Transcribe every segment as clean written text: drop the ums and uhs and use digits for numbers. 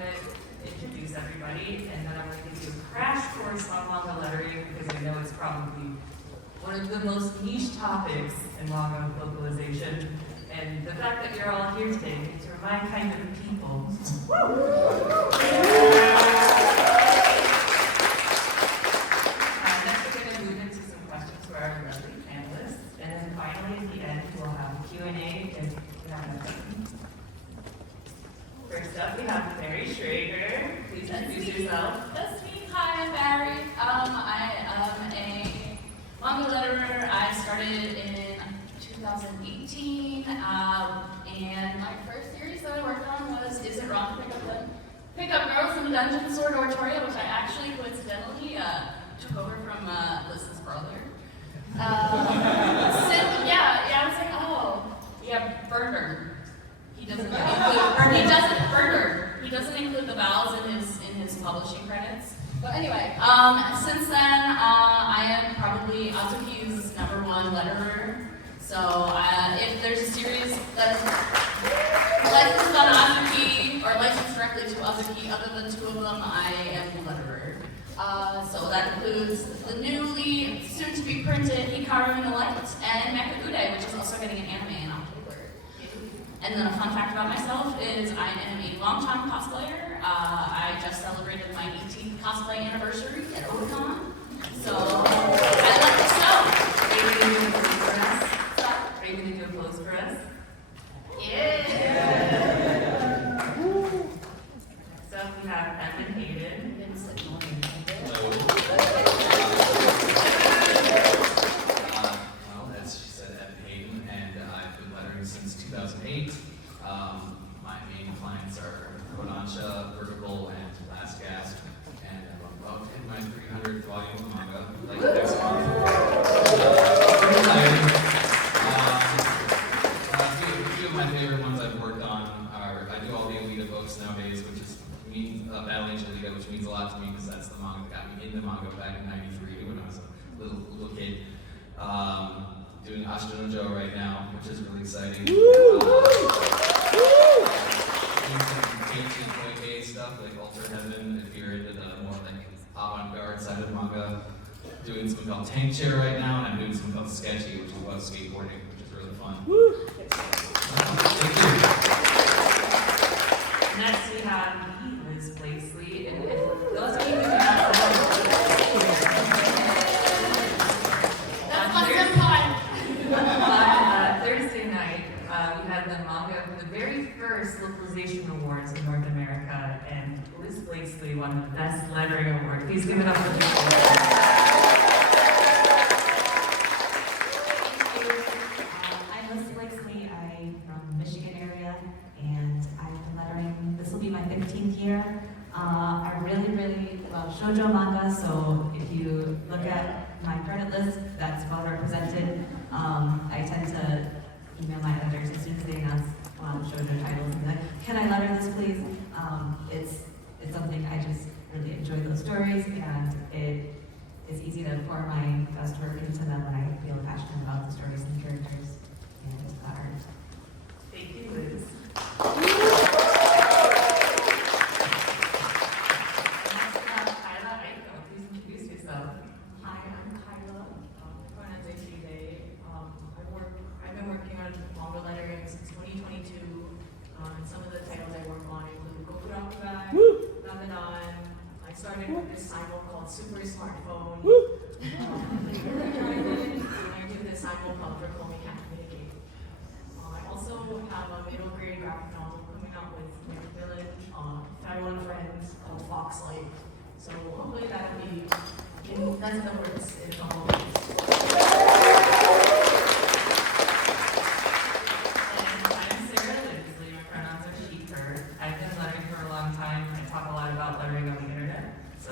going to introduce everybody, and then I'm going to give you a crash course on manga lettering, because I know it's probably one of the most niche topics in manga localization. And the fact that you're all here today means you're my kind of people. Next we're going to move into some questions for our lovely panelists. And then finally, at the end, we'll have a Q&A if you have enough time. First up, we have Barry Schrager. Please introduce yourself. That's me. Hi, I'm Barry. I am a manga letterer. I started in 2018, and my first series that I worked on was Is It Wrong to Pick Up Girls in the Dungeon Sword Oratorio, which I actually coincidentally took over from Liz's brother. I was like, oh, yeah, Burger. He doesn't include the vowels in his publishing credits. But anyway, since then, I am probably Azuki's #1 letterer. So if there's a series that's licensed on Azuki or licensed directly to Azuki, other than 2 of them, I am the letterer. So that includes the newly soon-to-be printed Hikaru in the Light and Mekagude, which is also getting an anime in October. And then a fun fact about myself is I am a longtime cosplayer. I just celebrated my 18th cosplay anniversary at Otakon. So I like the show. Are you going to do a pose for us? Yeah. So we have Evan Hayden. Well, as she said, Evan Hayden, and I've been lettering since 2008. My main clients are Kodansha, Vertical, and Last Gasp, and I'm about to hit my 300th volume of manga, like next month. A few of my favorite ones I've worked on are, I do all the Alita books nowadays, which means Battle Angel Alita, which means a lot to me because that's the manga that got me into manga back in '93 when I was a little kid. Doing Ashita no Joe right now, which is really exciting. Doing some Keiichi Koike stuff like Alter Heaven, if you're into the more like avant-garde side of manga. Doing something called Tank Chair right now, and I'm doing something called Sketchy, which is about skateboarding, which is really fun. Thank you. Next we have Liz Blakely, and those of you who do not know, That's my senpai. Thursday night we had the very first localization awards in North America, and Liz Blakely won the Best Lettering Award. Please give it up for Liz. I'm Liz Blakely. I'm from the Michigan area, and I've been lettering. This will be my 15th year. I really love shoujo manga, so if you look at my credit list, that's well represented. I tend to email my editors as soon as they announce shoujo titles and be like, can I letter this please? It's something I just really enjoy those stories, and it is easy to pour my best work into them when I feel passionate about the stories and the characters and the art. Thank you, Liz. Next we have Kyla Aiko. Please introduce yourself. Hi, I'm Kyla. My pronouns are she, they. I've been working on manga lettering since 2022. And some of the titles I work on include Gokurakugai, Dandadan. I started with this cycle called Super Smartphone. I do this cycle called Recall Me Can't Communicate. I also have a middle grade graphic novel coming out with my villain, Fabulous Friends, called Foxlight. So hopefully that'll be in that's the words in a couple of weeks. And I'm Sarah Lindsley. My pronouns are she, her. I've been lettering for a long time. I talk a lot about lettering on the internet. So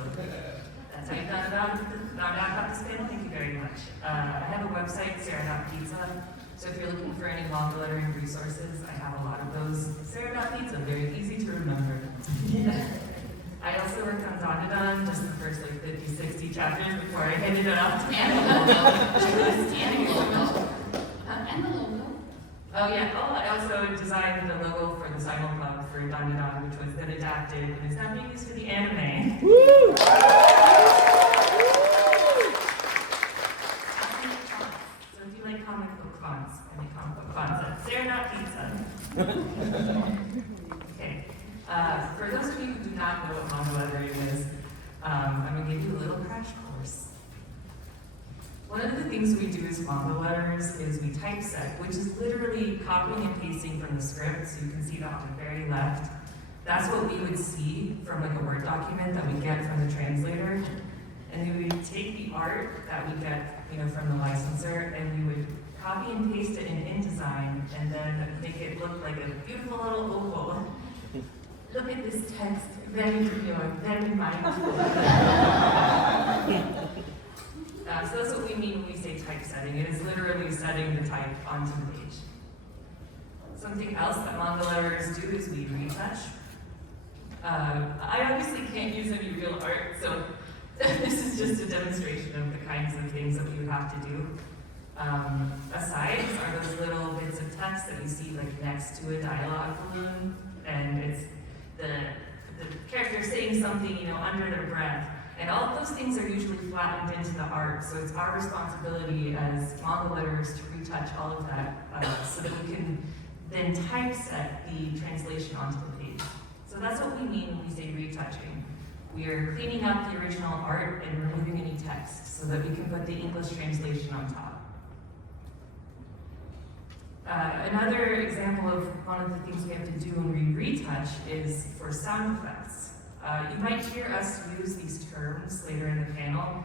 that's how you found out about this panel. Thank you very much. I have a website, Sarah.pizza. So if you're looking for any manga lettering resources, I have a lot of those. Sarah.pizza, very easy to remember. I also worked on Dandadan, just the first like 50, 60 chapters before I handed it off to And the logo. And the logo. And the logo. Oh yeah, I also designed the logo for the Simon Club for Dandadan, which was going to die adapted and is now being used for the anime. Woo! So if you like comic book fonts, I make comic book fonts. They're not pizza. Okay. For those of you who do not know what manga lettering is, I'm going to give you a little crash course. One of the things we do as manga letters is we typeset, which is literally copying and pasting from the script, so you can see that on the very left. That's what we would see from like a Word document that we get from the translator. And then we would take the art that we get, from the licensor, and we would copy and paste it in InDesign, and then make it look like a beautiful little oval. Look at this text, very mindful. So that's what we mean when we say typesetting. It is literally setting the type onto the page. Something else that manga letters do is we retouch. I obviously can't use any real art, so this is just a demonstration of the kinds of things that we would have to do. Asides are those little bits of text that you see like next to a dialogue balloon, and it's the character saying something, under their breath. And all of those things are usually flattened into the art, so it's our responsibility as manga letters to retouch all of that so that we can then typeset the translation onto the page. So that's what we mean when we say retouching. We are cleaning up the original art and removing any text so that we can put the English translation on top. Another example of one of the things we have to do when we retouch is for sound effects. You might hear us use these terms later in the panel.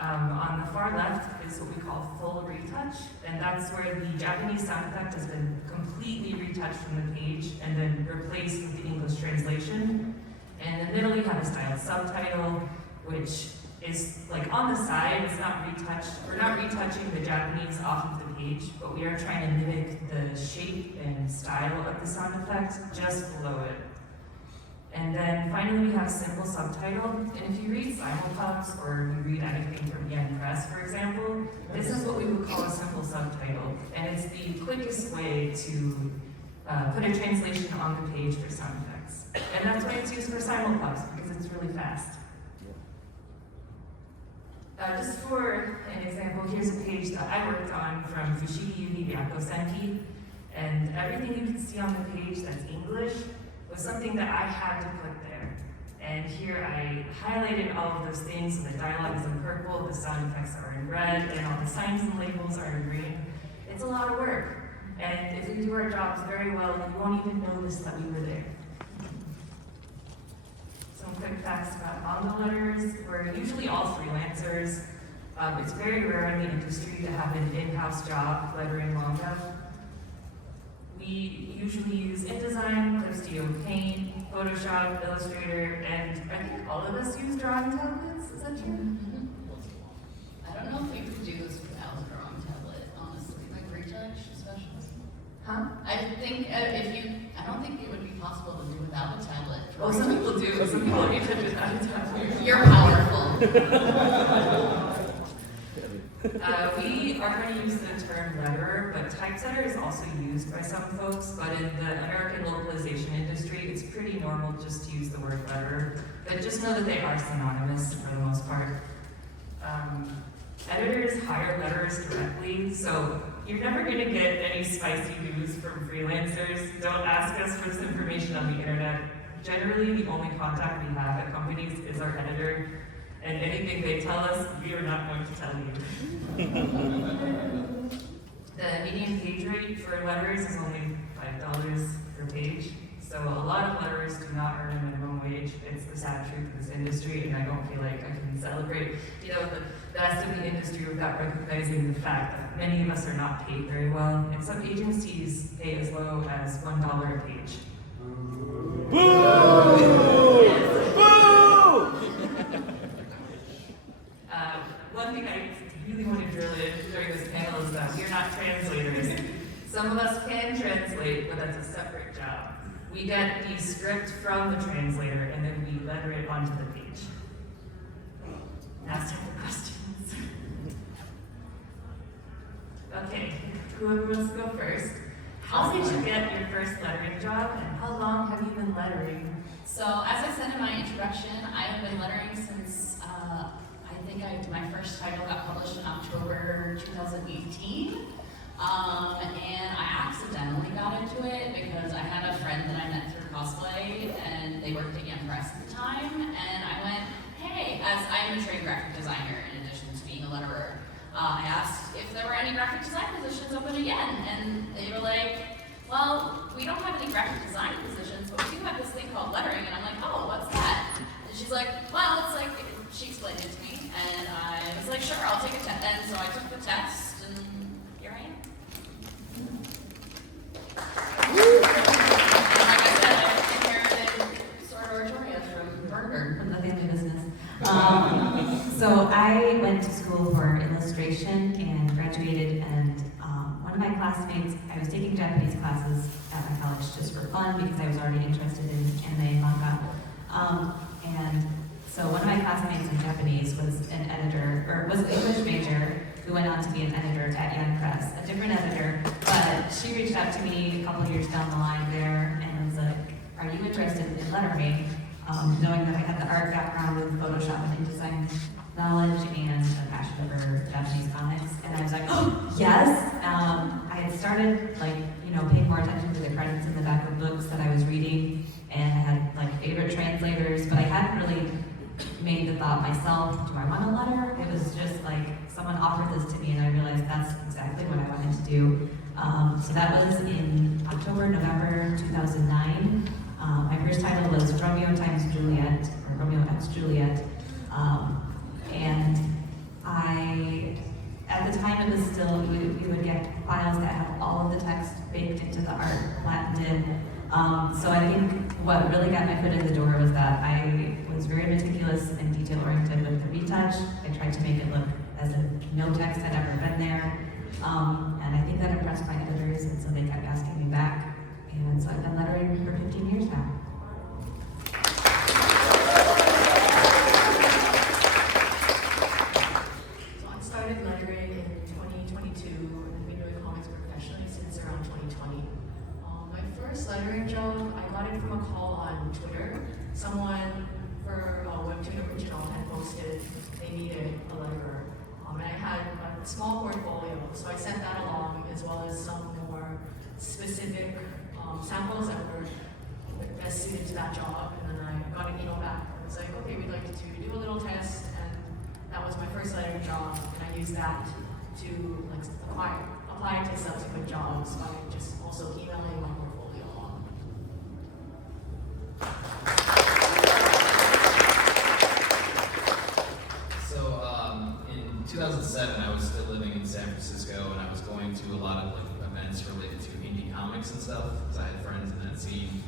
On the far left is what we call full retouch, and that's where the Japanese sound effect has been completely retouched from the page and then replaced with the English translation. And in the middle you have a styled subtitle, which is like on the side, it's not retouched. We're not retouching the Japanese off of the page, but we are trying to mimic the shape and style of the sound effect just below it. And then finally we have simple subtitle, and if you read simulpubs or you read anything from Yen Press, for example, this is what we would call a simple subtitle, and it's the quickest way to put a translation on the page for sound effects. And that's why it's used for simulpubs, because it's really fast. Just for an example, here's a page that I worked on from Fushigi Yugi Byakko Senki, and everything you can see on the page that's English was something that I had to put there. And here I highlighted all of those things, so the dialogue is in purple, the sound effects are in red, and all the signs and labels are in green. It's a lot of work, and if we do our jobs very well, you won't even notice that we were there. Some quick facts about manga letters. We're usually all freelancers. It's very rare in the industry to have an in-house job lettering manga. We usually use InDesign, Clip Studio Paint, Photoshop, Illustrator, and I think all of us use drawing tablets. Is that true? I don't know if we could do this without a drawing tablet, honestly. Like retouch, especially. Huh? I don't think it would be possible to do without a tablet. Well, some people do. Some people retouch without a tablet. You're powerful. We are going to use the term letterer, but typesetter is also used by some folks, but in the American localization industry, it's pretty normal just to use the word letterer. But just know that they are synonymous for the most part. Editors hire letterers directly, so you're never going to get any spicy news from freelancers. Don't ask us for this information on the internet. Generally, the only contact we have at companies is our editor, and anything they tell us, we are not going to tell you. The median page rate for letters is only $5 per page, so a lot of letters do not earn a minimum wage. It's the sad truth of this industry, and I don't feel like I can celebrate, the best of the industry without recognizing the fact that many of us are not paid very well, and some agencies pay as low as $1 a page. One thing I really want to drill in during this panel is that we are not translators. Some of us can translate, but that's a separate job. We get the script from the translator, and then we letter it onto the page. Now it's time for questions. Okay, whoever wants to go first. How did you get your first lettering job, and how long have you been lettering? So as I said in my introduction, I have been lettering since my first title got published in October 2018. And I accidentally got into it because I had a friend that I met through cosplay, and they worked at Young Press at the time, and I went, hey, as I'm a trained graphic designer in addition to being a letterer, I asked if there were any graphic design positions open again, and they were like, well, we don't have any graphic design positions, but we do have this thing called lettering, and I'm like, oh, what's that? And she's like, well, it's like, she explained it to me, and I was like, sure, I'll take a test, and so I took the test, and here I am. Like I said, I inherited Sororatoria from Berger. From the family business. So I went to school for illustration and graduated, and one of my classmates, I was taking Japanese classes at my college just for fun because I was already interested in anime and manga. And so one of my classmates in Japanese was an editor, or was an English major, who went on to be an editor at Young Press, a different editor, but she reached out to me a couple years down the line there and was like, are you interested in lettering? Knowing that I had the art background with Photoshop and InDesign knowledge and a passion for Japanese comics, and I was like, oh, yes! I had started, paying more attention to the credits in the back of books that I was reading, and I had, favorite translators, but I hadn't really made the thought myself, do I want a letter? It was just someone offered this to me, and I realized that's exactly what I wanted to do. So that was in November 2009. My first title was Romeo times Juliet, or Romeo x Juliet. And at the time it was still, we would get files that have all of the text baked into the art, flattened in. So I think what really got my foot in the door was that I was very meticulous and detail-oriented with the retouch. I tried to make it look as if no text had ever been there. And I think that impressed my editors, and so they kept asking me back. And so I've been lettering for 15 years now. So I started lettering in 2022 and I've been doing comics professionally since around 2020. My first lettering job, I got it from a call on Twitter. Someone for Webtoon Original had posted they needed a letterer. And I had a small portfolio, so I sent that along as well as some more specific samples that were best suited to that job, and then I got an email back. It was like, okay, we'd like to do a little test, and that was my first lettering job, and I used that to apply to subsequent jobs by just also emailing my portfolio along. So in 2007, I was still living in San Francisco, and I was going to a lot of events related to indie comics and stuff, because I had friends in that scene.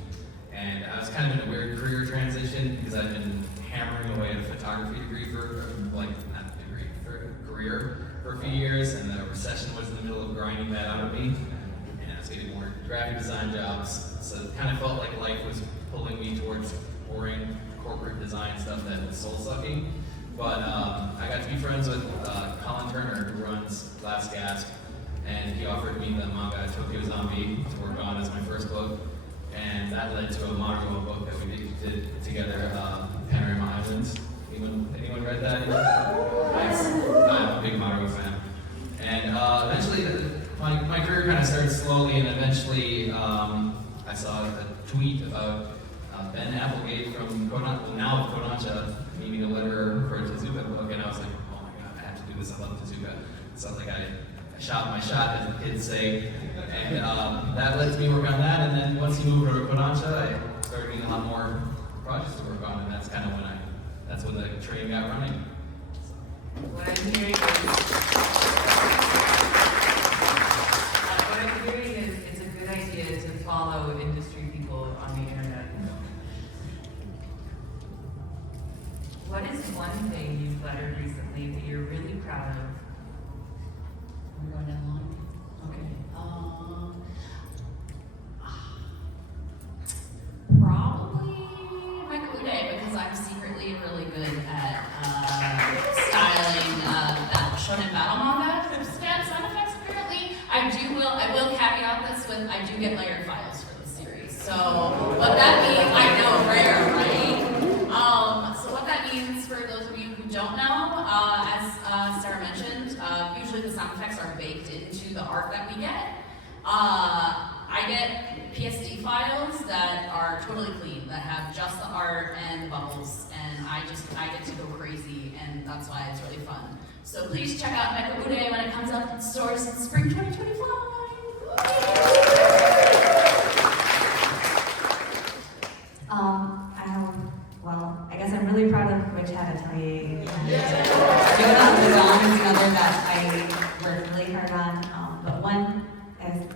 And I was kind of in a weird career transition because I've been hammering away at a photography degree for a career for a few years, and the recession was in the middle of grinding that out of me. And I was getting more graphic design jobs, so it kind of felt like life was pulling me towards boring corporate design stuff that was soul-sucking. But I got to be friends with Colin Turner, who runs Last Gasp, and he offered me the manga Tokyo Zombie to work on as my first book. And that led to a Maruo book that we did together, Panorama Islands. Anyone read that? Nice. I'm a big Maruo fan. And eventually, my career kind of started slowly, and eventually I saw a tweet about Ben Applegate from Kodansha needing a letterer for a Tezuka book, and I was like, oh my god, I have to do this. I love Tezuka. So I shot my shot, as the kids say, and that led to me work on that. And then once he moved over to Kodansha, I started getting a lot more projects to work on, and that's kind of when the train got running. What I'm hearing is it's a good idea to follow industry people on the internet. What is one thing you've lettered recently that you're really proud of? We're going down the line. Okay. Probably Michael Uday, because I'm secretly really good at styling that shonen battle manga sound effects. Apparently, I will caveat this with I do get layered files for this series. So what that means, I know, rare. I get PSD files that are totally clean, that have just the art and the bubbles, and I get to go crazy, and that's why it's really fun. So please check out Manga when it comes out in stores in spring 2025. I guess I'm really proud of Witch Habitary. Jonah the Dawn is another that I worked really hard on. But one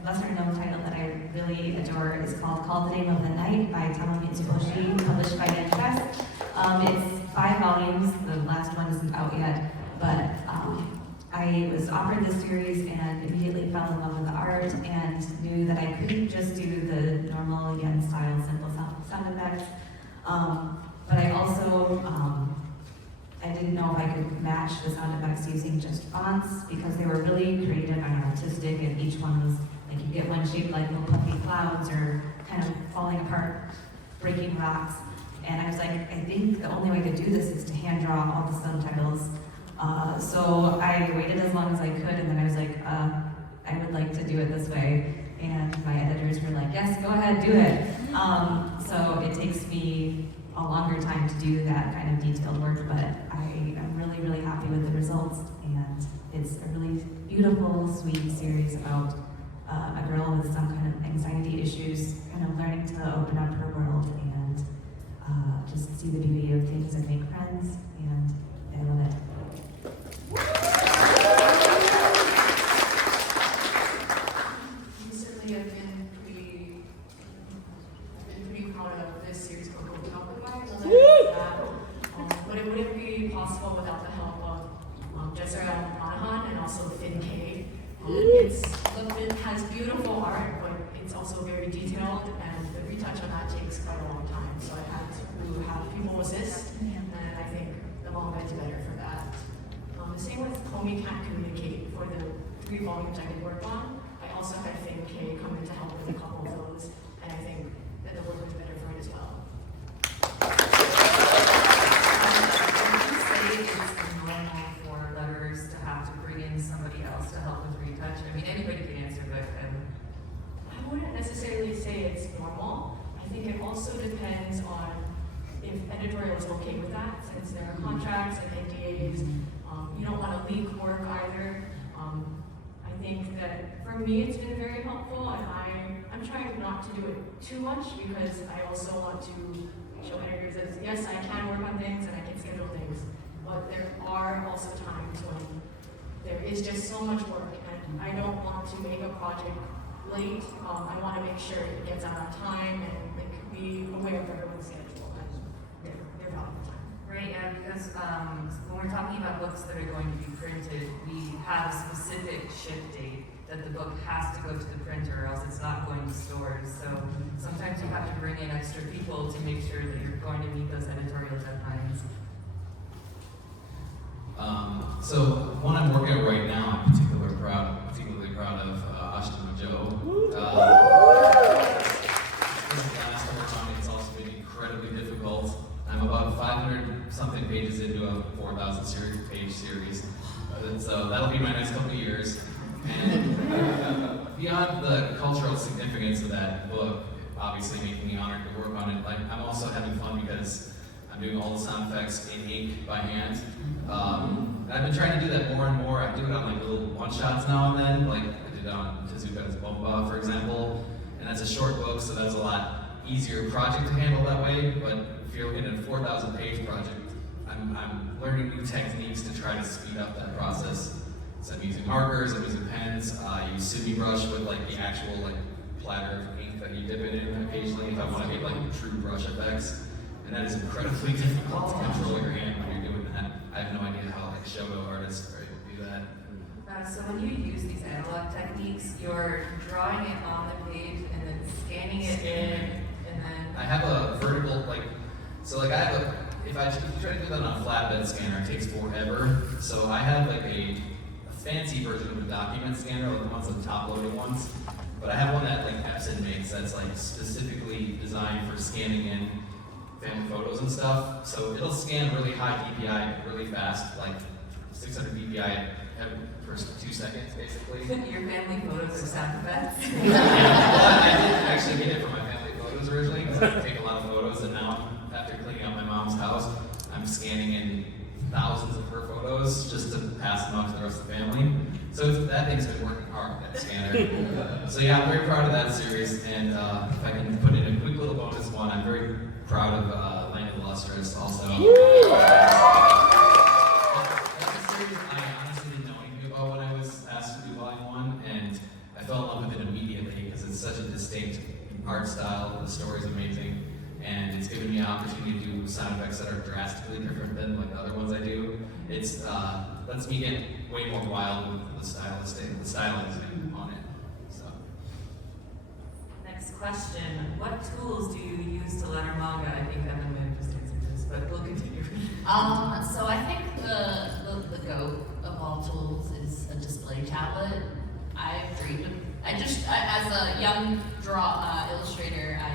lesser known title that I really adore is called Call the Name of the Night by Tama Mitsuboshi, published by NYC. It's 5 volumes, the last one isn't out yet, but I was offered this series and immediately fell in love with the art and knew that I couldn't just do the normal yen style simple sound effects. But I also, I didn't know if I could match the sound effects using just fonts because they were really creative and artistic, and each one was, like, you get one shaped like little puffy clouds or kind of falling apart, breaking rocks. And I was like, I think the only way to do this is to hand draw all the subtitles. So I waited as long as I could, and then I was like, I would like to do it this way. And my editors were like, yes, go ahead, do it. So it takes me a longer time to do that kind of detailed work, but I am really, really happy with the results. And it's a really beautiful, sweet series about a girl with some kind of anxiety issues, kind of learning to open up her world and just see the beauty of things and make friends, and I love it. Recently, I've been pretty proud of this series called Go Talk About. But it wouldn't be possible without the help of Jessica Monahan and also Finn Kay. It has beautiful art, but it's also very detailed, and the retouch on that takes quite a long time. So I had to have people assist, and I think the manga is better for that. The same with Komi Can't Communicate. For the 3 volumes I did work on, I also had Finn Kay come in to help with a couple of those, and I think that the work was better for it as well. Would you say it's normal for letterers to have to bring in somebody else to help with retouch? I mean, anybody can answer, but I wouldn't necessarily say it's normal. I think it also depends on if editorial is okay with that, since there are contracts and NDAs. You don't want to leak work either. I think that for me it's been very helpful, and I'm trying not to do it too much because I also want to show editors that yes, I can work on things and I can schedule things, but there are also times when there is just so much work and I don't want to make a project late. I want to make sure it gets out on time and be aware of everyone's schedule and their valuable time. right, yeah, because when we're talking about books that are going to be printed, we have a specific ship date that the book has to go to the printer, or else it's not going to stores. So sometimes you have to bring in extra people to make sure that you're going to meet those editorial deadlines. So one I'm working on right now, I'm particularly proud of Ashton Joe. It's also been incredibly difficult. I'm about 500 something pages into a 4,000 page series. So that'll be my next couple of years. And beyond the cultural significance of that book, obviously making me honored to work on it, like I'm also having fun because I'm doing all the sound effects in ink by hand. And I've been trying to do that more and more. I do it on like little one-shots now and then, like I did on Tezuka's Bomba, for example. And that's a short book, so that's a lot easier project to handle that way. But if you're looking at a 4,000-page project, I'm learning new techniques to try to speed up that process. So I'm using markers, I'm using pens, I use Sumi brush with like the actual like platter of ink that you dip it in occasionally if I want to get like true brush effects. And that is incredibly difficult to control your hand when you're doing that. I have no idea how like Shogo artists are able to do that. So when you use these analog techniques, you're drawing it on the page and then scanning it in, and then... I have a vertical, like, so like I have a, if you try to do that on a flatbed scanner, it takes forever. So I have like a fancy version of a document scanner, like the ones with the top loading ones. But I have one that like Epson makes that's like specifically designed for scanning in family photos and stuff. So it'll scan really high DPI really fast, like 600 DPI for 2 seconds, basically. Your family photos are sound effects. Well, I didn't actually get it from my family photos originally, because I take a lot of photos, and now, after cleaning out my mom's house, I'm scanning in thousands of her photos just to pass them on to the rest of the family. So that thing's been working hard, that scanner. So yeah, I'm very proud of that series, and if I can put in a quick little bonus one, I'm very proud of Land of the Lustrous also. That's a series I honestly didn't know anything about when I was asked to do Volume 1, and I fell in love with it immediately because it's such a distinct art style, the story's amazing, and it's given me an opportunity to do sound effects that are drastically different than like the other ones I do. It's lets me get way more wild with the stylizing on it. So. Next question. What tools do you use to letter manga? I think Evan might have just answered this, but we'll continue. So I think the GOAT of all tools is a display tablet. I've dreamed of, as a young illustrator, I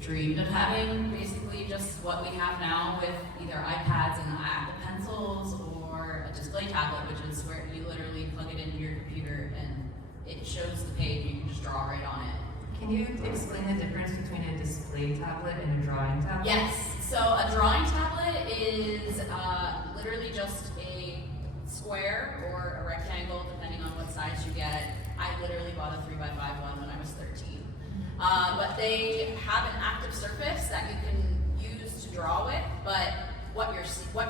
dreamed of having basically just what we have now with either iPads and Apple Pencils or a display tablet, which is where you literally plug it into your computer and it shows the page, you can just draw right on it. Can you explain the difference between a display tablet and a drawing tablet? Yes, so a drawing tablet is literally just a square or a rectangle, depending on what size you get. I literally bought a 3x5 one when I was 13. But they have an active surface that you can use to draw with, but what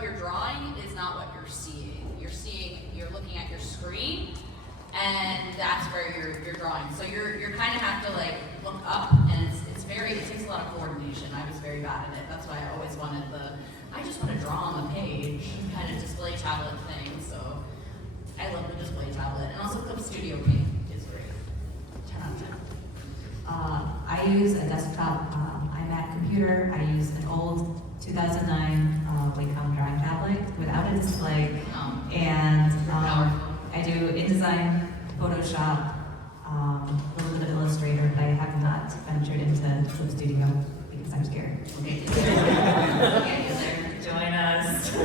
you're drawing is not what you're seeing. You're looking at your screen, and that's where you're drawing. So you're kind of have to like look up, and it takes a lot of coordination. I was very bad at it. That's why I always wanted I just want to draw on the page kind of display tablet thing. So I love the display tablet, and also Clip Studio Paint is great. 10 out of 10. I use a desktop iMac computer. I use an old 2009 Wacom drawing tablet without a display, and I do InDesign, Photoshop, a little bit of Illustrator, but I have not ventured into Clip Studio because I'm scared. Okay. Join us.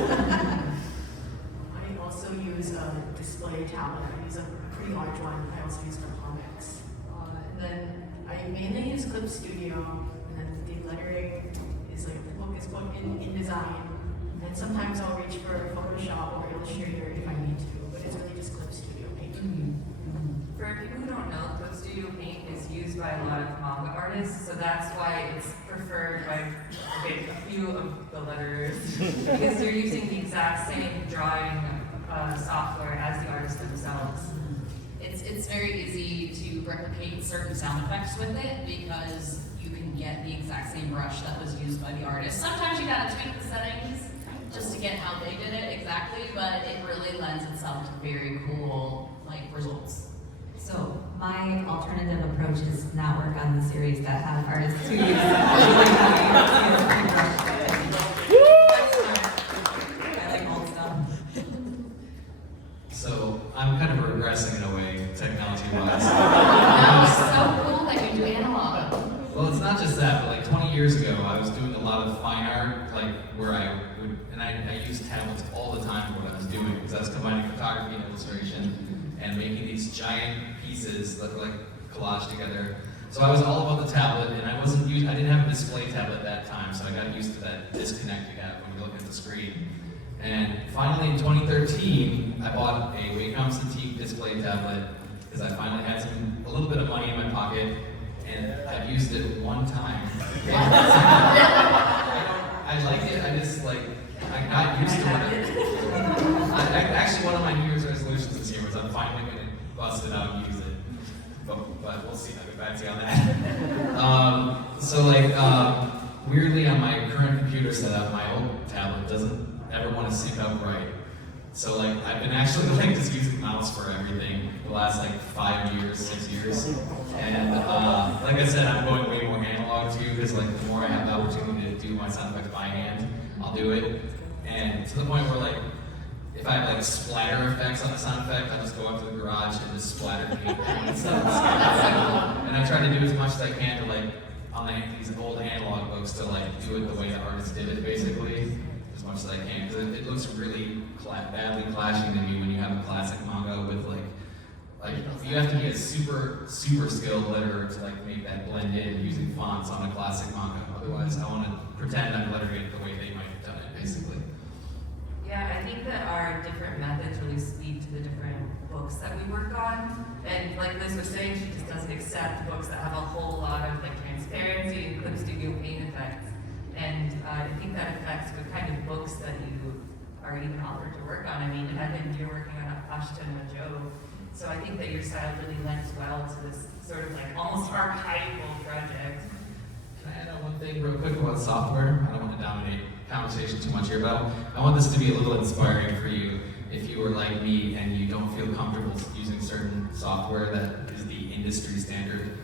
I also use a display tablet. I use a pretty large one. I also use for comics. And then I mainly use Clip Studio, and then the lettering is like the book is put in InDesign. And sometimes I'll reach for Photoshop or Illustrator if I need to, but it's really just Clip Studio Paint. For people who don't know, Clip Studio Paint is used by a lot of manga artists, so that's why it's preferred by a few of the letters, because you're using the exact same drawing software as the artists themselves. It's very easy to replicate certain sound effects with it because you can get the exact same brush that was used by the artist. Sometimes you gotta tweak the settings just to get how they did it exactly, but it really lends itself to very cool results. So my alternative approach is not work on the series that have artists who use I like old stuff. So I'm kind of regressing in a way, technology-wise. No, it's so cool that you do analog. Well, it's not just that, but like 20 years ago, I was doing a lot of fine art, like where I used tablets all the time for what I was doing, because I was combining photography and illustration and making these giant pieces that were like collaged together. So I was all about the tablet, and I didn't have a display tablet at that time, so I got used to that disconnect you have when you're looking at the screen. And finally in 2013, I bought a Wacom Cintiq display tablet, because I finally had a little bit of money in my pocket, and I've used it one time. I like it, I got used to it. Actually, one of my New Year's resolutions this year was I'm finally going to bust it out and use it. But we'll see, I'll get back to you on that. Weirdly on my current computer setup, my old tablet doesn't ever want to sync up right. So I've been actually just using mouse for everything the last 5 years, 6 years. And like I said, I'm going way more analog too, because the more I have the opportunity to do my sound effects by hand, I'll do it. And to the point where if I have splatter effects on a sound effect, I'll just go up to the garage and just splatter paint and stuff. And I try to do as much as I can to on these old analog books to do it the way the artist did it basically. Just as much as I can, because it looks really badly clashing to me when you have a classic manga with like you have to be a super skilled letterer to like make that blend in using fonts on a classic manga. Otherwise, I want to pretend I'm lettering it the way they might have done it, basically. Yeah, I think that our different methods really speak to the different books that we work on. And like Liz was saying, she just doesn't accept books that have a whole lot of like transparency and clip studio paint effects. And I think that affects what kind of books that you are even offered to work on. I mean, Evan, you're working on a Ashton and a Joe. So I think that your style really lends well to this sort of like almost archetypal project. Can I add on one thing real quick about software? I don't want to dominate conversation too much here, but I want this to be a little inspiring for you if you are like me and you don't feel comfortable using certain software that is the industry standard.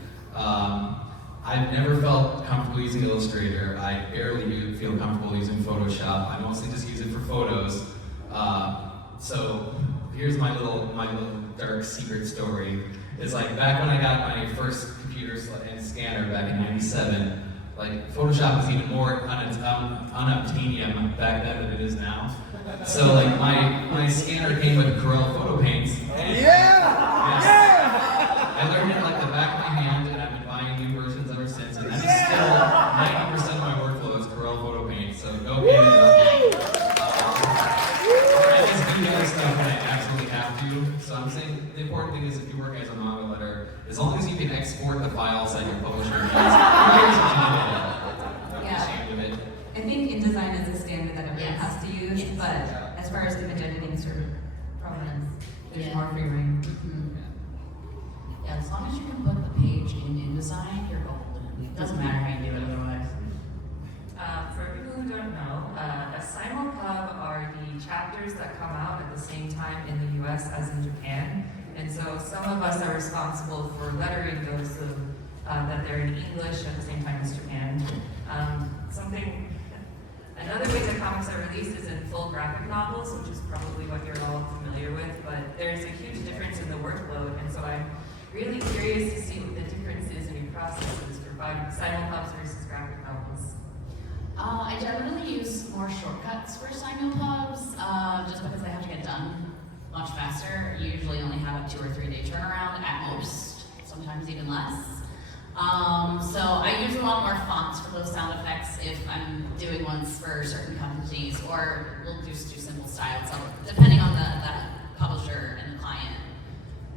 I've never felt comfortable using Illustrator. I barely feel comfortable using Photoshop. I mostly just use it for photos. So here's my little dark secret story. It's like back when I got my first computer and scanner back in '97, like Photoshop was even more unobtainium back then than it is now. So like my scanner came with Corel Photo Paints. I learned it like the back of my hand, and I've been buying new versions ever since. And that is still 90% of my workflow is Corel Photo Paint. So go paint it up. I just do the other stuff when I absolutely have to. So I'm saying the important thing is if you work as a manga letterer, as long as you can export the files that your publisher needs, who cares if you do it? Don't be ashamed of it. I think InDesign is a standard that everyone Yes. has to use, Yes. but as far as image editing sort of provenance, there's Yeah. more free reign. Yeah, as long as you can put the page in InDesign, you're golden. It doesn't matter how you do it otherwise. For people who don't know, a simulpub are the chapters that come out at the same time in the US as in Japan. And so some of us are responsible for lettering those so that they're in English at the same time as Japan. Another way that comics are released is in full graphic novels, which is probably what you're all familiar with, but there's a huge difference in the workload. And so I'm really curious to see what the difference is in your processes for simulpubs versus graphic novels. I generally use more shortcuts for simulpubs, just because they have to get done much faster. You usually only have a 2 or 3 day turnaround at most, sometimes even less. So I use a lot more fonts for those sound effects if I'm doing ones for certain companies, or we'll just do simple styles, so depending on the publisher and the client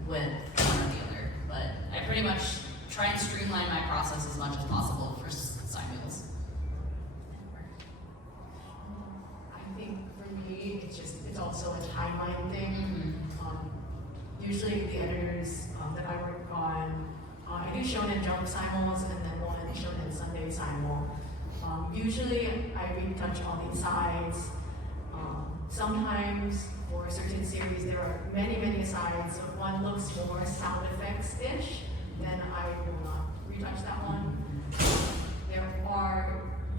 with one or the other. But I pretty much try and streamline my process as much as possible for simuls. I think for me, it's also a timeline thing. Usually the editors that I work on, I do Shonen Jump simuls and then one Shonen Sunday simul. Usually I retouch all the asides. Sometimes for a certain series there are many asides, so if one looks more sound effects-ish, then I will not retouch that one.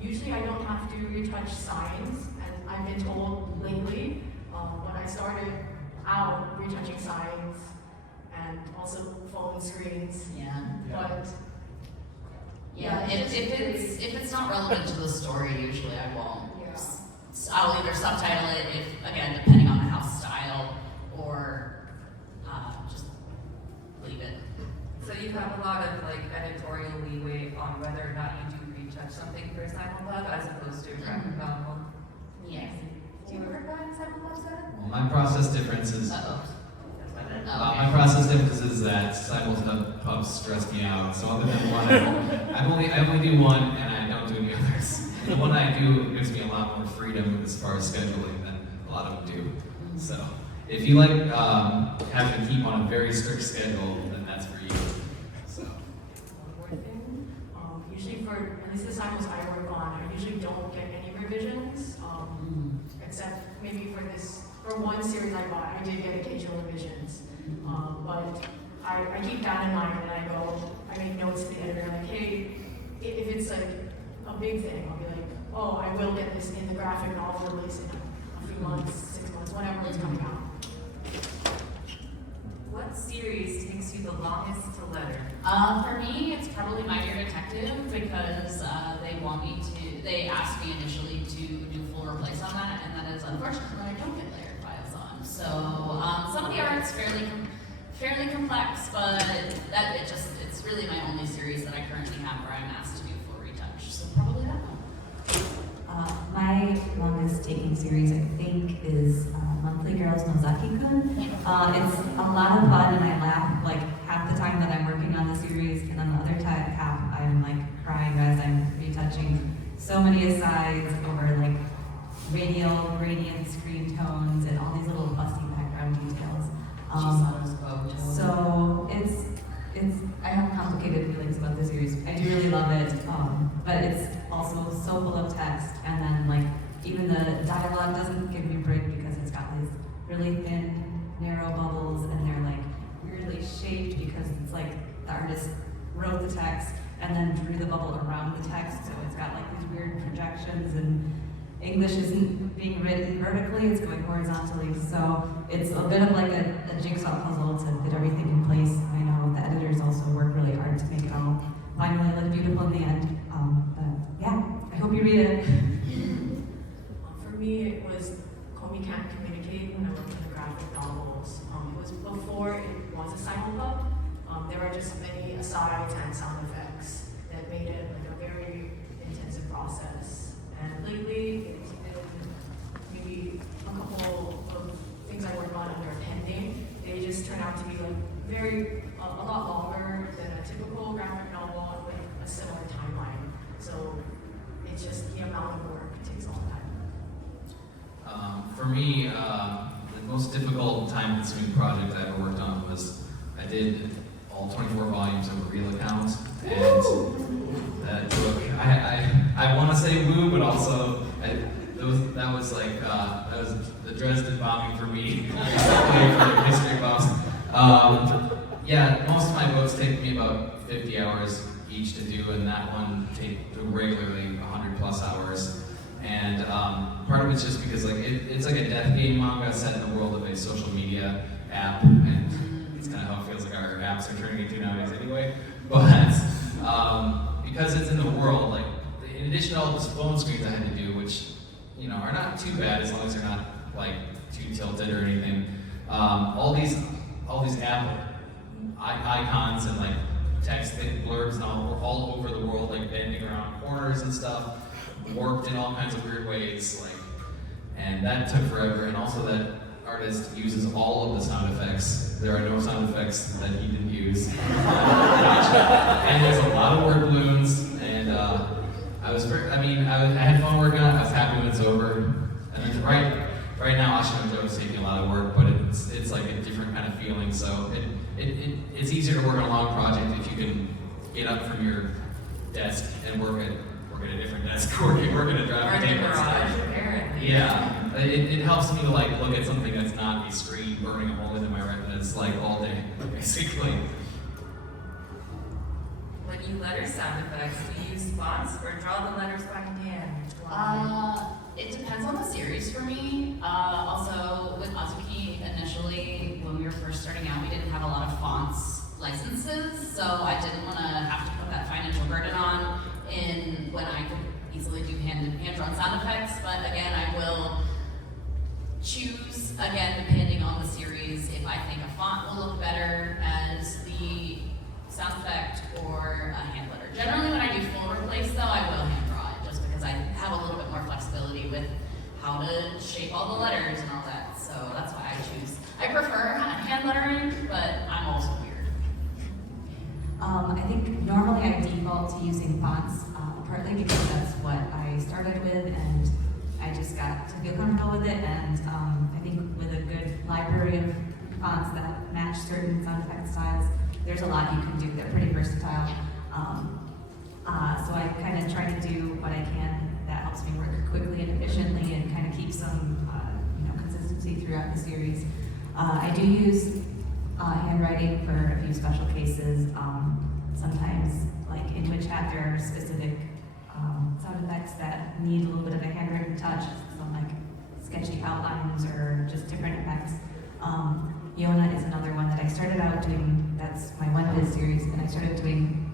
Usually I don't have to retouch signs, and I've been told lately, when I started out retouching signs and also phone screens, Yeah. but Yeah, if it's not relevant to the story, usually I won't. yeah. I'll either subtitle it, if again, depending on the house style, or just leave it. So you have a lot of like editorial leeway on whether or not you do retouch something for a simulpub as opposed to a graphic novel. Yes. Do you ever find simulpubs then? Well, my process difference is Uh-oh. That's what it is. my process difference is that simulpubs stress me out. So other than one, I only do one, and I don't do any others. The one I do gives me a lot more freedom as far as scheduling than a lot of them do. So if you like having to keep on a very strict schedule, then that's for you. So One more thing, usually for, at least the simuls I work on, I usually don't get any revisions, except maybe for one series I bought, I did get occasional revisions. But I keep that in mind, and I make notes to the editor, like, hey, if it's like a big thing, I'll be like, oh, I will get this in the graphic novel release in a few months, 6 months, whenever it's coming out. What series takes you the longest to letter? For me, it's probably My Dear Detective, because they asked me initially to do full replace on that, unfortunately when I don't get layered files on. So some of the art's fairly complex, but it's really my only series that I currently have where I'm asked to do full retouch. So probably that one. My longest taking series, I think, is Monthly Girls Nozaki-kun. It's a lot of fun, and I laugh like half the time that I'm working on the series, and then the other half I'm like crying as I'm retouching so many asides over like radial, gradient, screen tones, and all these little fussy background details. So it's I have complicated feelings about the series. I do really love it, but it's also so full of text, and then like even the dialogue doesn't give me a break because it's got these really thin, narrow bubbles, and they're like weirdly shaped because it's like the artist wrote the text and then drew the bubble around the text, so it's got like these weird projections, and English isn't being written vertically, it's going horizontally, so it's a bit of like a jigsaw puzzle to fit everything in place. I know the editors also work really hard to make it all finally look beautiful in the end, but yeah, I hope you read it. For me, it was Komi Can't Communicate when I worked on the graphic novels. It was before it was a simulpub. There were just many asides and sound effects that made it like a very intensive process. And lately, it's been maybe a couple of things I work on under pending. They just turn out to be like a lot longer than a typical graphic novel with a similar timeline. So it's just the amount of work takes all the time. For me, the most difficult time-consuming project I ever worked on was I did all 24 volumes of a real account, and that book, I want to say woo, but also that was the Dresden bombing for me. For history buffs. Yeah, most of my books take me about 50 hours each to do, and that one take regularly 100 plus hours. And part of it's just because like it's like a death game manga set in the world of a social media app, and it's kind of how it feels like our apps are turning into nowadays anyway. But because it's in the world, like in addition to all those phone screens I had to do, which are not too bad as long as they're not like too tilted or anything. All these app icons and like text blurbs and all over the world, like bending around corners and stuff, warped in all kinds of weird ways, and that took forever. And also that artist uses all of the sound effects. There are no sound effects that he didn't use. And there's a lot of word balloons, and I had fun working on it. I was happy when it's over. And then right now, Ashima Joe is taking a lot of work, but it's like a different kind of feeling. So it's easier to work on a long project if you can get up from your desk and work at a different desk, work at a drafting table. Apparently. Yeah, it helps me to like look at something that's not a screen burning a hole into my retinas like all day, basically. When you letter sound effects, do you use fonts or draw the letters by hand? It depends on the series for me. Also, with Azuki, initially, when we were first starting out, we didn't have a lot of fonts licenses, so I didn't want to have to put that financial burden on when I could easily do hand-drawn sound effects. But again, I will choose, again, depending on the series, if I think a font will look better as the sound effect or a hand letter. Generally, when I do full replace, though, I will hand draw it, just because I have a little bit more flexibility with how to shape all the letters and all that. So that's why I choose. I prefer hand lettering, but I'm also weird. I think normally I default to using fonts, partly because that's what I started with, and I just got to feel comfortable with it. And I think with a good library of fonts that match certain sound effect styles, there's a lot you can do. They're pretty versatile. So I kind of try to do what I can that helps me work quickly and efficiently and kind of keep some consistency throughout the series. I do use handwriting for a few special cases. Sometimes, like in Witch Hat, there are specific sound effects that need a little bit of a handwritten touch, some like sketchy outlines or just different effects. Yona is another one that I started out doing. That's my One Biz series, and I started doing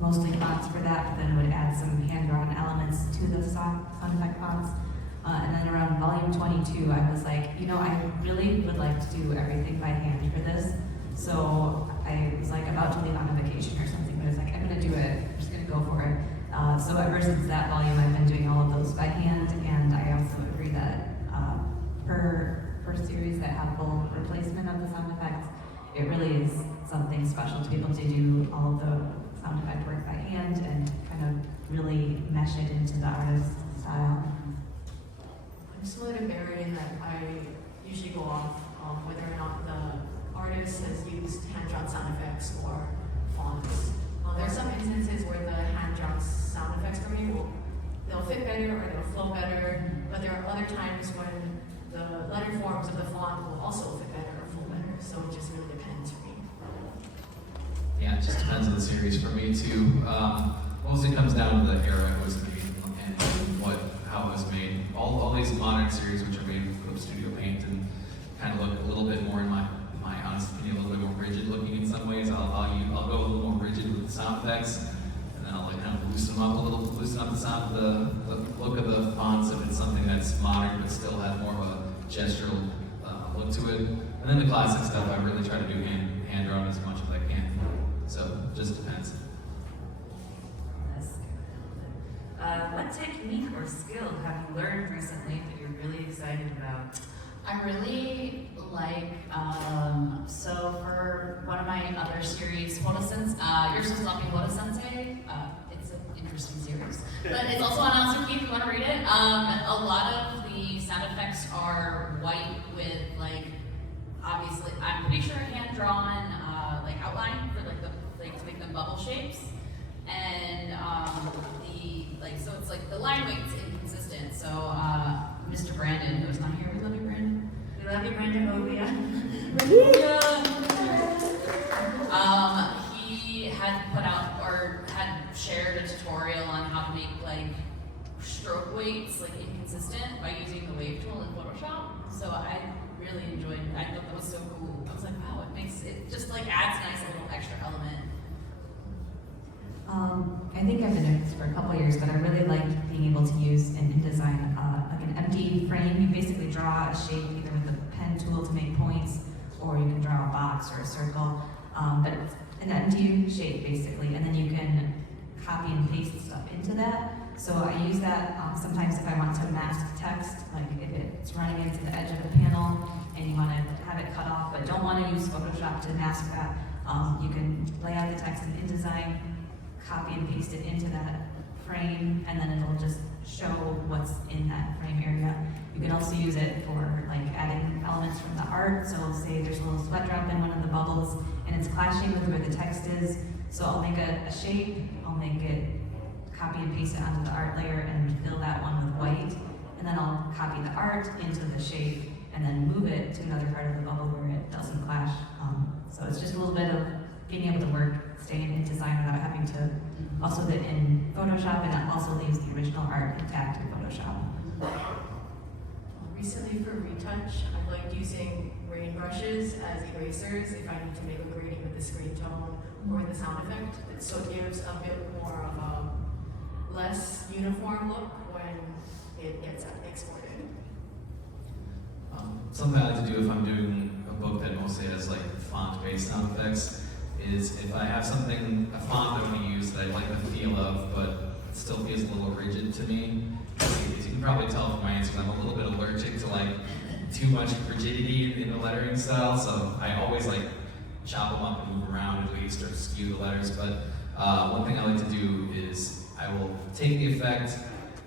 mostly fonts for that, but then would add some hand-drawn elements to the sound effect fonts. And then around volume 22, I was like, you know, I really would like to do everything by hand for this. So I was like about to leave on a vacation or something, but I was like, I'm gonna do it, I'm just gonna go for it. So ever since that volume, I've been doing all of those by hand, and I also agree that per series that have full replacement of the sound effects, it really is something special to be able to do all of the sound effect work by hand and kind of really mesh it into the artist's style. I'm similar to Barry in that I usually go off whether or not the artist has used hand-drawn sound effects or fonts. There are some instances where the hand-drawn sound effects for me they'll fit better or they'll flow better, but there are other times when the letter forms of the font will also fit better or flow better, so it just really depends for me. Yeah, it just depends on the series. For me too, mostly comes down to the era it was made and how it was made. All these modern series which are made with Studio Paint and kind of look a little bit more, in my honest opinion, a little bit more rigid looking in some ways. I'll go a little more rigid with the sound effects, and then I'll like kind of loosen them up a little, loosen up the sound, the look of the fonts if it's something that's modern but still has more of a gestural look to it. And then the classic stuff, I really try to do hand drawn as much as I can. So it just depends. What technique or skill have you learned recently that you're really excited about? I really like, so for one of my other series, Photosensei, yours was Lucky Photosensei. It's an interesting series, but it's also on Azuki if you want to read it. A lot of the sound effects are white with obviously, I'm pretty sure hand-drawn, outline for to make them bubble shapes. And so it's the line weight's inconsistent. So Mr. Brandon, who's not here, we love you, Brandon. We love you, Brandon. Oh, yeah. He had put out or had shared a tutorial on how to make stroke weights inconsistent by using the wave tool in Photoshop. So I really enjoyed it. I thought that was so cool. I was like, wow, it just adds a nice little extra element. I think I've been doing this for a couple years, but I really like being able to use in InDesign an empty frame. You basically draw a shape either with a pen tool to make points, or you can draw a box or a circle. But it's an empty shape basically, and then you can copy and paste stuff into that. So I use that sometimes if I want to mask text, if it's running into the edge of a panel and you want to have it cut off, but don't want to use Photoshop to mask that. You can lay out the text in InDesign, copy and paste it into that frame, and then it'll just show what's in that frame area. You can also use it for adding elements from the art. So say there's a little sweat drop in one of the bubbles and it's clashing with where the text is. So I'll make a shape, I'll make it, copy and paste it onto the art layer and fill that one with white. And then I'll copy the art into the shape and then move it to another part of the bubble where it doesn't clash. So it's just a little bit of being able to stay in InDesign without having to also do it in Photoshop, and it also leaves the original art intact in Photoshop. Recently for retouch, I've liked using rain brushes as erasers if I need to make a grading with the screen tone or the sound effect. So it gives a bit more of a less uniform look when it gets exported. Something I like to do if I'm doing a book that mostly has font-based sound effects is if I have a font that I want to use that I like the feel of, but it still feels a little rigid to me. As you can probably tell from my answer, I'm a little bit allergic to too much rigidity in the lettering style, so I always chop them up and move around at least, or skew the letters. But one thing I like to do is I will take the effect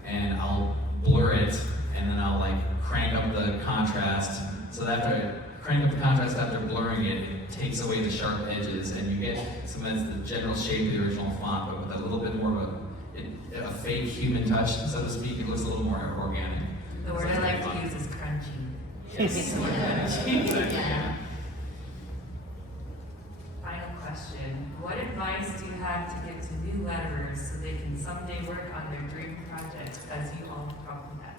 and I'll blur it, and then I'll crank up the contrast. So that after I crank up the contrast after blurring it, it takes away the sharp edges, and you get that's the general shape of the original font, but with a little bit more of a fake human touch, so to speak. It looks a little more organic. The word I like to use is crunchy. Yes. Yeah. Final question. What advice do you have to give to new letterers so they can someday work on their dream projects, as you all probably have?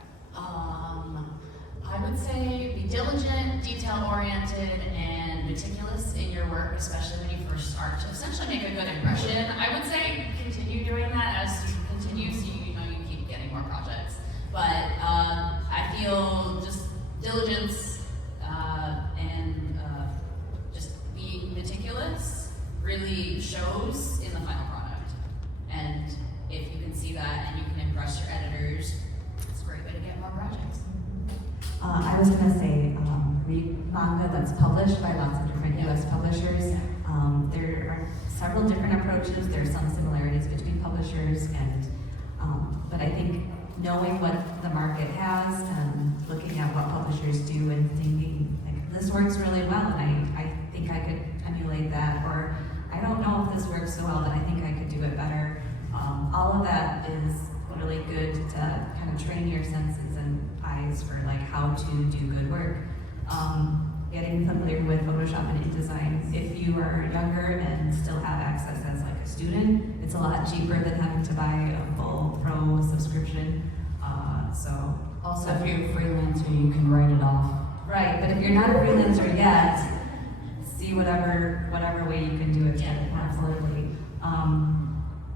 I would say be diligent, detail-oriented, and meticulous in your work, especially when you first start, to essentially make a good impression. I would say continue doing that as you continue, so you keep getting more projects. But diligence and just being meticulous really shows in the final product. And if you can see that and you can impress your editors, it's a great way to get more projects. I was going to say, read manga that's published by lots of different U.S. publishers. There are several different approaches. There are some similarities between publishers, and but I think knowing what the market has and looking at what publishers do and thinking, like, this works really well, and I think I could emulate that, or I don't know if this works so well, but I think I could do it better. All of that is really good to kind of train your senses and eyes for like how to do good work. Getting familiar with Photoshop and InDesign. If you are younger and still have access as like a student, it's a lot cheaper than having to buy a full pro subscription. Also, if you're a freelancer, you can write it off. Right, but if you're not a freelancer yet, see whatever way you can do it. Yeah. Absolutely.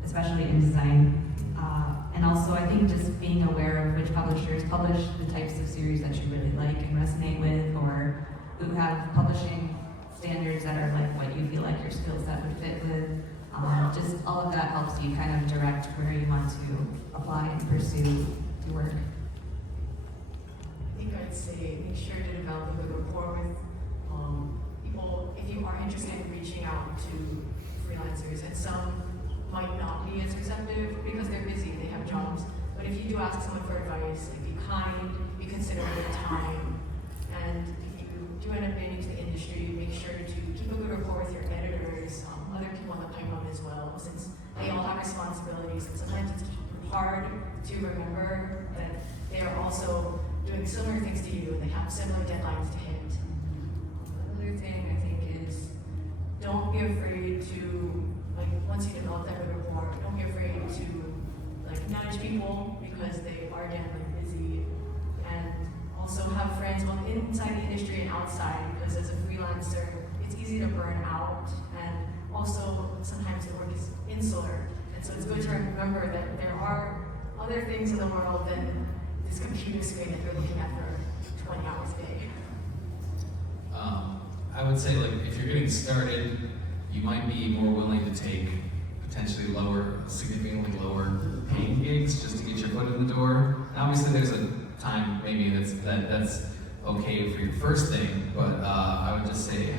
Especially InDesign. And also, I think just being aware of which publishers publish the types of series that you really like and resonate with, or who have publishing standards that are like what you feel like your skill set would fit with. Just all of that helps you kind of direct where you want to apply and pursue your work. I think I'd say make sure to develop a good rapport with people if you are interested in reaching out to freelancers, and some might not be as receptive because they're busy, they have jobs. But if you do ask someone for advice, like, be kind, be considerate of their time, and if you do end up getting into the industry, make sure to keep a good rapport with your editors, other people in the pipeline as well, since they all have responsibilities, and sometimes it's hard to remember that they are also doing similar things to you and they have similar deadlines to hit. Another thing I think is don't be afraid to, like, once you develop that good rapport, don't be afraid to like nudge people because they are generally busy, and also have friends both inside the industry and outside, because as a freelancer it's easy to burn out, and also sometimes the work is insular, and so it's good to remember that there are other things in the world than this computer screen that you're looking at for 20 hours a day. I would say, like, if you're getting started, you might be more willing to take potentially significantly lower paying gigs just to get your foot in the door. And obviously there's a time maybe that's okay for your first thing, but I would just say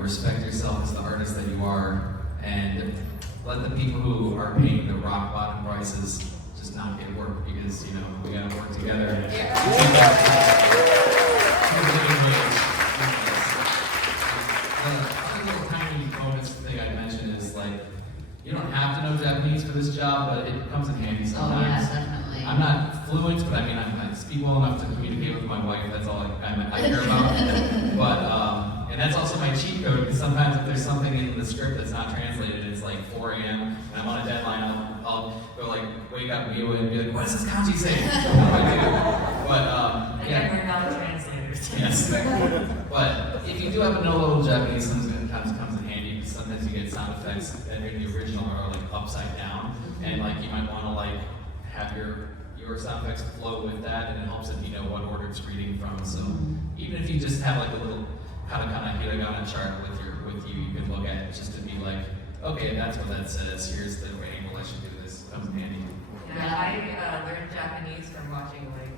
respect yourself as the artist that you are, and let the people who are paying the rock bottom prices just not get work, because we gotta work together. The little tiny bonus thing I mentioned is, like, you don't have to know Japanese for this job, but it comes in handy sometimes. Oh, yeah, definitely. I'm not fluent, but I mean, I speak well enough to communicate with my wife. That's all I care about. And that's also my cheat code, because sometimes if there's something in the script that's not translated, it's like 4 a.m. and I'm on a deadline, I'll go like wake up Mio and be like, what does this kanji say? What do I do? But Again, we're not translators. Yes. But if you do have to know a little Japanese, sometimes it comes in handy, because sometimes you get sound effects that in the original are like upside down, and like you might want to like have your sound effects flow with that, and it helps if you know what order it's reading from. So even if you just have like a little katakana hiragana chart with you can look at it just to be like, okay, that's what that says. Here's the angle I should do this. Comes in handy. Yeah, I learned Japanese from watching like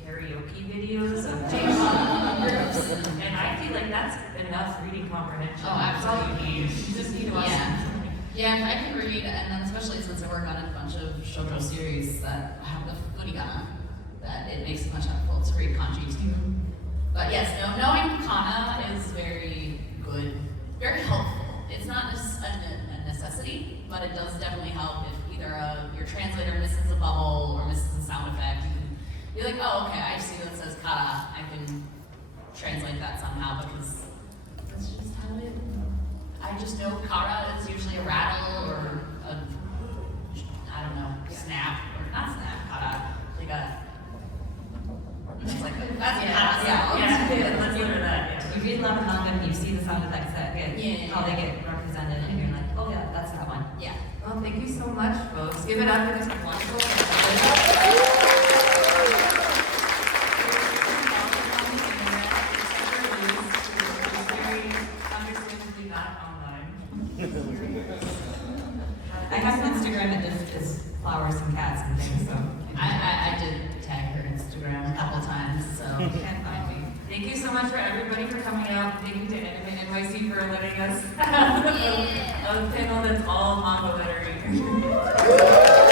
karaoke videos of J-pop groups, and I feel like that's enough reading comprehension. Oh, That's all absolutely. you need. You just need to watch something. Yeah, if I can read, and then especially since I work on a bunch of shoujo series that have the furigana, that it makes it much helpful to read kanji too. But yes, knowing kana is very good, very helpful. It's not a necessity, but it does definitely help if either your translator misses a bubble or misses a sound effect. You can be like, oh, okay, I see that it says kara. I can translate that somehow, because that's just how it. I just know kara is usually a rattle or I don't know, snap, or not snap, kara, like a. It's like that's Yeah, let's look at that. Yeah. You read a lot of manga and you see the sound effects that how they get represented, and you're like, oh yeah, that's that one. Yeah. Well, thank you so much, folks. Give it up for this wonderful. you can't find me. Thank you so much for everybody for coming out. Thank you to Anime NYC for letting us have a panel that's all manga lettering.